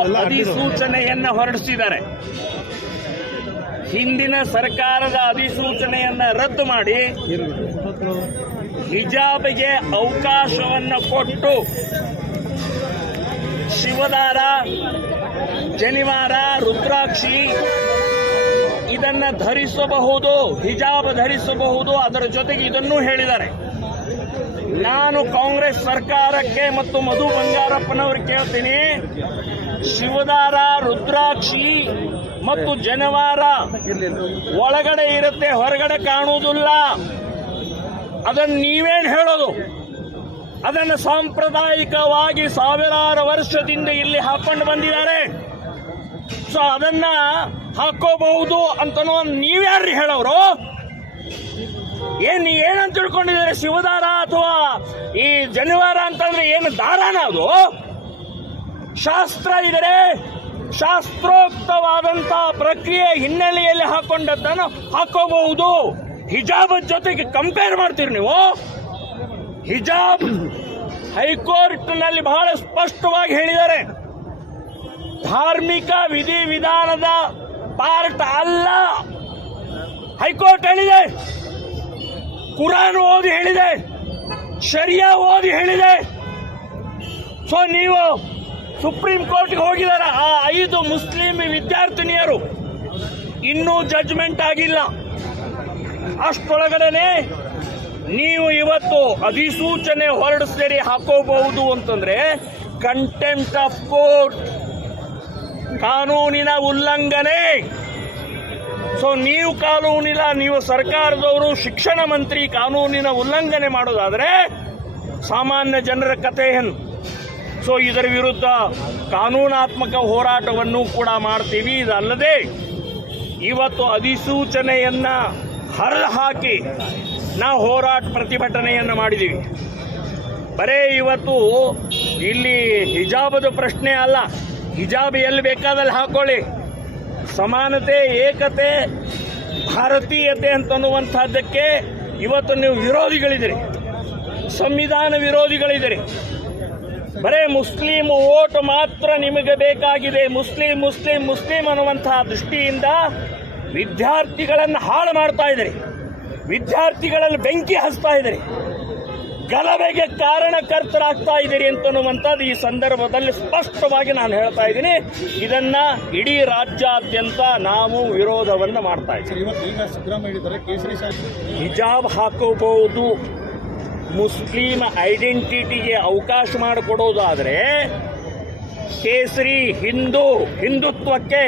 ಒಂದು ಅಧಿಸೂಚನೆಯನ್ನ ಹೊರಡಿಸಿದ್ದಾರೆ. ಹಿಂದಿನ ಸರ್ಕಾರದ ಅಧಿಸೂಚನೆಯನ್ನ ರದ್ದು ಮಾಡಿ ಹಿಜಾಬ್ಗೆ ಅವಕಾಶವನ್ನು ಕೊಟ್ಟು ಶಿವದಾರ, ಜನಿವಾರ, ರುದ್ರಾಕ್ಷಿ ಇದನ್ನ ಧರಿಸಬಹುದು, ಹಿಜಾಬ್ ಧರಿಸಬಹುದು. ಅದರ ಜೊತೆಗೆ ಇದನ್ನು ಹೇಳಿದ್ದಾರೆ. ನಾನು ಕಾಂಗ್ರೆಸ್ ಸರ್ಕಾರಕ್ಕೆ ಮತ್ತು ಮಧು ಬಂಗಾರಪ್ಪನವ್ರಿಗೆ ಕೇಳ್ತೀನಿ, ಶಿವದಾರ, ರುದ್ರಾಕ್ಷಿ ಮತ್ತು ಜನವಾರ ಒಳಗಡೆ ಇರುತ್ತೆ, ಹೊರಗಡೆ ಕಾಣುವುದಿಲ್ಲ. ಅದನ್ನು ನೀವೇನು ಹೇಳೋದು? ಅದನ್ನು ಸಾಂಪ್ರದಾಯಿಕವಾಗಿ ಸಾವಿರಾರು ವರ್ಷದಿಂದ ಇಲ್ಲಿ ಹಾಕೊಂಡು ಬಂದಿದ್ದಾರೆ. ಸೊ ಅದನ್ನ ಹಾಕೋಬಹುದು ಅಂತನೋ ನೀವ್ಯಾರು ಹೇಳೋರು? ಏನಂತ ತಿಳ್ಕೊಂಡಿದ್ದಾರೆ? ಶಿವದಾರ ಅಥವಾ ಈ ಜನಿವಾರ ಅಂತಂದ್ರೆ ಏನು ದಾರಾನ? ಅದು ಶಾಸ್ತ್ರ ಇದರೆ ಶಾಸ್ತ್ರೋಕ್ತವಾದಂತ ಪ್ರಕ್ರಿಯೆ ಹಿನ್ನೆಲೆಯಲ್ಲಿ ಹಾಕೊಂಡದ್ದನ್ನು ಹಾಕೋಬಹುದು. ಹಿಜಾಬ್ ಜೊತೆಗೆ ಕಂಪೇರ್ ಮಾಡ್ತೀರಿ ನೀವು? ಹಿಜಾಬ್ ಹೈಕೋರ್ಟ್ ನಲ್ಲಿ ಬಹಳ ಸ್ಪಷ್ಟವಾಗಿ ಹೇಳಿದ್ದಾರೆ, ಧಾರ್ಮಿಕ ವಿಧಿವಿಧಾನದ ಪಾರ್ಟ್ ಅಲ್ಲ. ಹೈಕೋರ್ಟ್ ಹೇಳಿದೆ, ಕುರಾನ್ ಓದಿ ಹೇಳಿದೆ, ಶರಿಯಾ ಓದಿ ಹೇಳಿದೆ. ಸೊ ನೀವು ಸುಪ್ರೀಂ ಕೋರ್ಟ್ಗೆ ಹೋಗಿದ್ದಾರೆ. ಆ 5 ಮುಸ್ಲಿಂ ವಿದ್ಯಾರ್ಥಿನಿಯರು ಇನ್ನೂ ಜಡ್ಜ್ಮೆಂಟ್ ಆಗಿಲ್ಲ. ಅಷ್ಟೊಳಗಡೆ ನೀವು ಇವತ್ತು ಅಧಿಸೂಚನೆ ಹೊರಡಿಸ್ತೀರಿ ಹಾಕೋಬಹುದು ಅಂತಂದ್ರೆ ಕಂಟೆಂಪ್ಟ್ ಆಫ್ ಕೋರ್ಟ್, ಕಾನೂನಿನ ಉಲ್ಲಂಘನೆ. ಸೊ ನೀವು ಸರ್ಕಾರದವರು, ಶಿಕ್ಷಣ ಮಂತ್ರಿ ಕಾನೂನಿನ ಉಲ್ಲಂಘನೆ ಮಾಡೋದಾದ್ರೆ ಸಾಮಾನ್ಯ ಜನರ ಕಥೆ ಏನು? ಸೊ ಇದರ ವಿರುದ್ಧ ಕಾನೂನಾತ್ಮಕ ಹೋರಾಟವನ್ನು ಕೂಡ ಮಾಡ್ತೀವಿ. ಇದಲ್ಲದೆ ಇವತ್ತು ಅಧಿಸೂಚನೆಯನ್ನ ಹರಿದು ಹಾಕಿ ನಾವು ಹೋರಾಟ ಪ್ರತಿಭಟನೆಯನ್ನು ಮಾಡಿದ್ದೀವಿ. ಬರೇ ಇವತ್ತು ಇಲ್ಲಿ ಹಿಜಾಬದ ಪ್ರಶ್ನೆ ಅಲ್ಲ, ಹಿಜಾಬ್ ಎಲ್ಲಿ ಬೇಕಾದಲ್ಲಿ ಹಾಕೊಳ್ಳಿ. ಸಮಾನತೆ, ಏಕತೆ, ಭಾರತೀಯತೆ ಅಂತನ್ನುವಂಥದ್ದಕ್ಕೆ ಇವತ್ತು ನೀವು ವಿರೋಧಿಗಳಿದ್ದೀರಿ, ಸಂವಿಧಾನ ವಿರೋಧಿಗಳಿದ್ದೀರಿ. ಬರೇ ಮುಸ್ಲಿಂ ವೋಟ್ ಮಾತ್ರ ನಿಮಗೆ ಬೇಕಾಗಿದೆ. ಮುಸ್ಲಿಂ ಮುಸ್ಲಿಂ ಮುಸ್ಲಿಂ ಅನ್ನುವಂತಹ ದೃಷ್ಟಿಯಿಂದ ವಿದ್ಯಾರ್ಥಿಗಳನ್ನು ಹಾಳು ಮಾಡ್ತಾ ಇದ್ದೀರಿ, ವಿದ್ಯಾರ್ಥಿಗಳಲ್ಲಿ ಬೆಂಕಿ ಹಚ್ತಾ ಇದ್ದೀರಿ, ಗಲಭೆಗೆ ಕಾರಣಕರ್ತರಾಗ್ತಾ ಇದ್ದೀರಿ ಅಂತನ್ನುವಂಥದ್ದು ಈ ಸಂದರ್ಭದಲ್ಲಿ ಸ್ಪಷ್ಟವಾಗಿ ನಾನು ಹೇಳ್ತಾ ಇದ್ದೀನಿ. ಇದನ್ನ ಇಡೀ ರಾಜ್ಯಾದ್ಯಂತ ನಾವು ವಿರೋಧವನ್ನು ಮಾಡ್ತಾ ಇದ್ದೀವಿ. ಹಿಜಾಬ್ ಹಾಕೋಬಹುದು, ಮುಸ್ಲಿಂ ಐಡೆಂಟಿಟಿಗೆ ಅವಕಾಶ ಮಾಡಿಕೊಡೋದಾದ್ರೆ ಕೇಸರಿ ಹಿಂದುತ್ವಕ್ಕೆ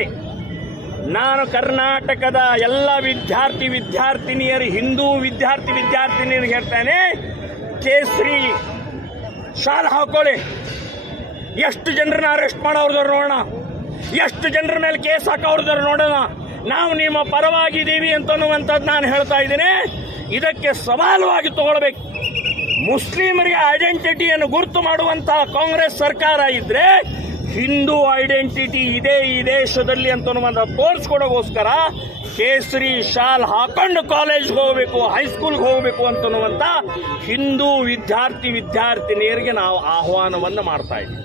ನಾನು ಕರ್ನಾಟಕದ ಎಲ್ಲ ವಿದ್ಯಾರ್ಥಿನಿಯರು, ಹಿಂದೂ ವಿದ್ಯಾರ್ಥಿನಿಯರಿಗೆ ಹೇಳ್ತೇನೆ, ಕೇಸರಿ ಶಾಲ್ ಹಾಕೊಳ್ಳಿ. ಎಷ್ಟು ಜನರನ್ನ ಅರೆಸ್ಟ್ ಮಾಡೋರ್ದಾರು ನೋಡೋಣ, ಎಷ್ಟು ಜನರ ಮೇಲೆ ಕೇಸ್ ಹಾಕೋರ್ದಾರು ನೋಡೋಣ. ನಾವು ನಿಮ್ಮ ಪರವಾಗಿದ್ದೀವಿ ಅಂತನ್ನುವಂಥದ್ದು ನಾನು ಹೇಳ್ತಾ ಇದ್ದೀನಿ. ಇದಕ್ಕೆ ಸವಾಲವಾಗಿ ತಗೊಳ್ಬೇಕು. ಮುಸ್ಲಿಮರಿಗೆ ಐಡೆಂಟಿಟಿಯನ್ನು ಗುರುತು ಮಾಡುವಂತಹ ಕಾಂಗ್ರೆಸ್ ಸರ್ಕಾರ ಇದ್ರೆ ಹಿಂದೂ ಐಡೆಂಟಿಟಿ ಇದೆ ಈ ದೇಶದಲ್ಲಿ ಅಂತನ್ನುವಂಥ ತೋರಿಸ್ಕೊಡೋಗೋಸ್ಕರ ಕೇಸರಿ ಶಾಲ್ ಹಾಕೊಂಡು ಕಾಲೇಜ್ಗೆ ಹೋಗಬೇಕು, ಹೈಸ್ಕೂಲ್ಗೆ ಹೋಗಬೇಕು ಅಂತನ್ನುವಂಥ ಹಿಂದೂ ವಿದ್ಯಾರ್ಥಿನಿಯರಿಗೆ ನಾವು ಆಹ್ವಾನವನ್ನು ಮಾಡ್ತಾ ಇದ್ದೀವಿ.